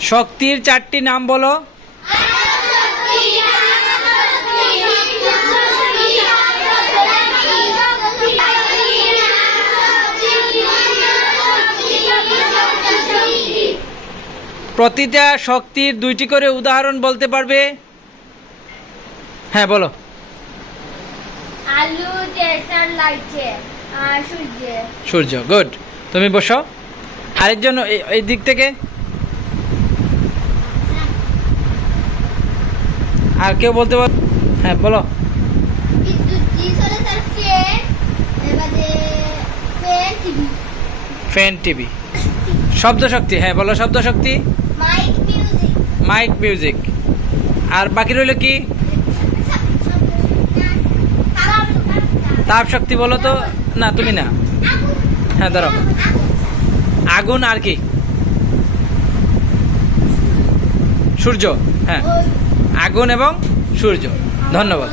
শক্তির চারটি নাম বলো। প্রতিটা শক্তির দুইটি করে উদাহরণ বলতে পারবে? হ্যাঁ বলো। আলু, সানলাইটে, আর সূর্যে। সূর্য, গুড। তুমি বসো। আরেকজন এই দিক থেকে। আর কেউ বলতে পার? হ্যাঁ বলো। Fan, TV. শব্দ শক্তি, হ্যাঁ বলো শব্দ শক্তি। Mic, music. আর বাকি রইল কি? তাপ শক্তি বলো তো। না তুমি না। হ্যাঁ ধরো। আগুন, আর কি? সূর্য। হ্যাঁ, আগুন এবং সূর্য। ধন্যবাদ।